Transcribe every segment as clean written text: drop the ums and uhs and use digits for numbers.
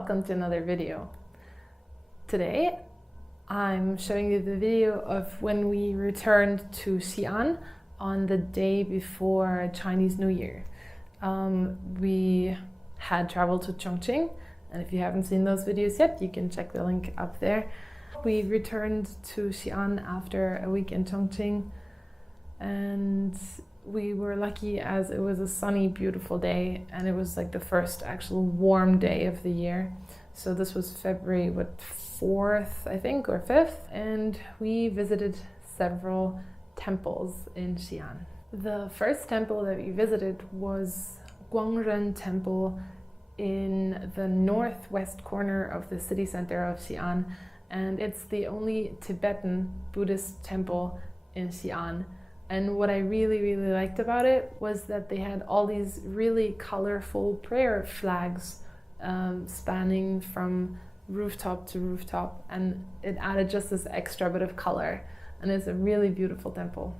welcome to another video. Today I'm showing you the video of when we returned to Xi'an on the day before Chinese New Year. We had traveled to Chongqing, and if you haven't seen those videos yet, you can check the link up there. We returned to Xi'an after a week in Chongqing, and we were lucky as it was a sunny, beautiful day, and it was like the first actual warm day of the year. So this was February 4th, I think, or 5th, and we visited several temples in Xi'an. The first temple that we visited was Guangren Temple in the northwest corner of the city center of Xi'an, and it's the only Tibetan Buddhist temple in Xi'an. And what I really liked about it was that they had all these really colorful prayer flags spanning from rooftop to rooftop, and it added just this extra bit of color, and it's a really beautiful temple.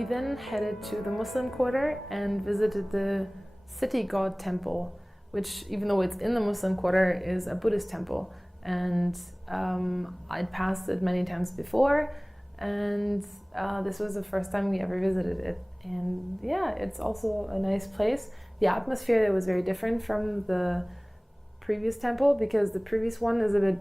We then headed to the Muslim quarter and visited the city god temple, which, even though it's in the Muslim quarter, is a Buddhist temple. And I'd passed it many times before, and this was the first time we ever visited it. And yeah, it's also a nice place. The atmosphere there was very different from the previous temple, because the previous one is a bit,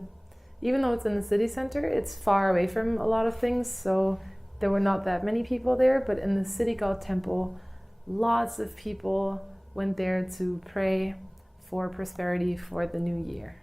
even though it's in the city center, it's far away from a lot of things, so there were not that many people there. But in the city god temple, lots of people went there to pray for prosperity for the new year.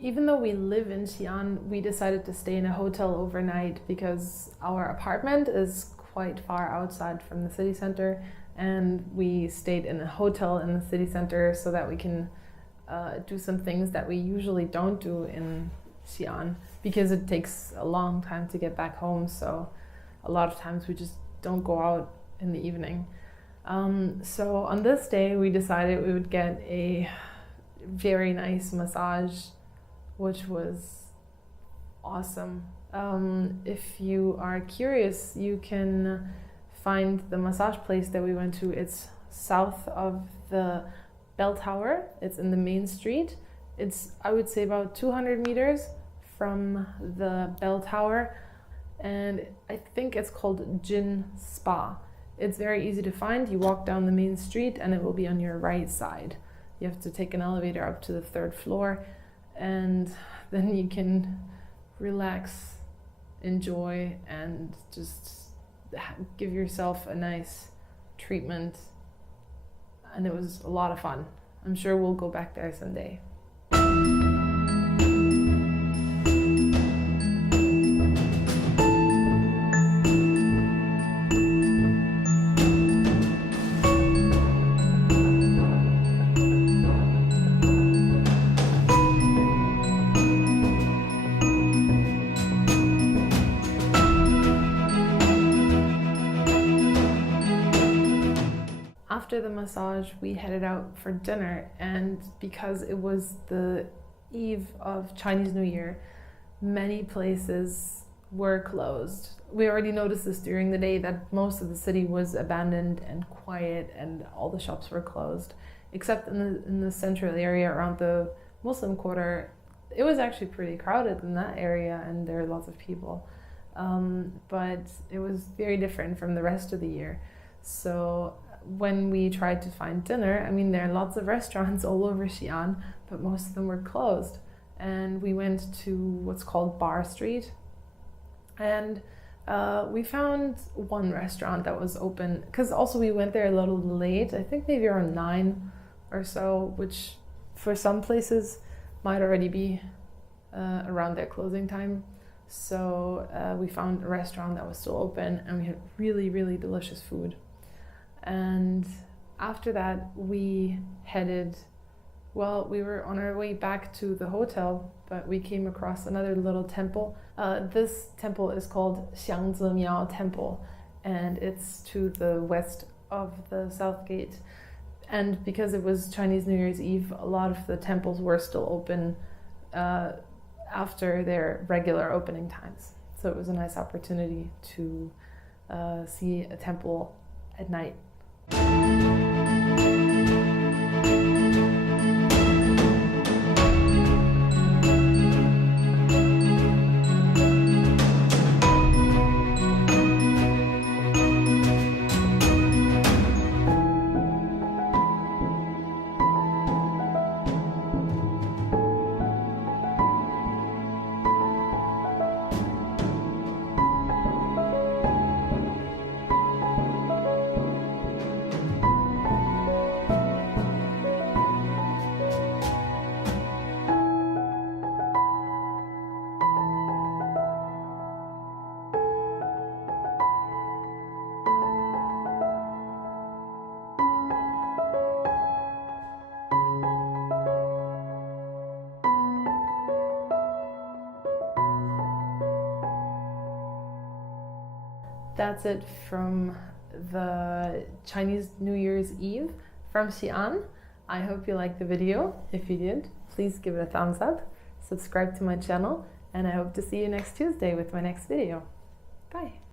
Even though we live in Xi'an, we decided to stay in a hotel overnight because our apartment is quite far outside from the city center, and we stayed in a hotel in the city center so that we can do some things that we usually don't do in Xi'an, because it takes a long time to get back home, so a lot of times we just don't go out in the evening. So on this day we decided we would get a very nice massage, which was awesome. If you are curious, you can find the massage place that we went to. It's south of the bell tower. It's in the main street. It's, I would say, about 200 meters from the bell tower, and I think it's called Jin Spa. It's very easy to find. You walk down the main street and it will be on your right side. You have to take an elevator up to the 3rd floor, and then you can relax, enjoy, and just give yourself a nice treatment. And it was a lot of fun. I'm sure we'll go back there someday. after the massage, we headed out for dinner, and because it was the eve of Chinese New Year, many places were closed. We already noticed this during the day, that most of the city was abandoned and quiet, and all the shops were closed, except in the central area around the Muslim quarter. It was actually pretty crowded in that area, and there were lots of people. But it was very different from the rest of the year. So when we tried to find dinner, I mean, there are lots of restaurants all over Xi'an, but most of them were closed. And we went to what's called Bar Street, and we found one restaurant that was open, because also we went there a little late, I think maybe around 9 or so, which for some places might already be around their closing time. So we found a restaurant that was still open, and we had really, really delicious food. And after that, we were on our way back to the hotel, but we came across another little temple. This temple is called Xiangzimiao Temple, and it's to the west of the South Gate. And because it was Chinese New Year's Eve, a lot of the temples were still open after their regular opening times. So it was a nice opportunity to see a temple at night. That's it from the Chinese New Year's Eve from Xi'an. I hope you liked the video. If you did, please give it a thumbs up, subscribe to my channel, and I hope to see you next Tuesday with my next video. Bye!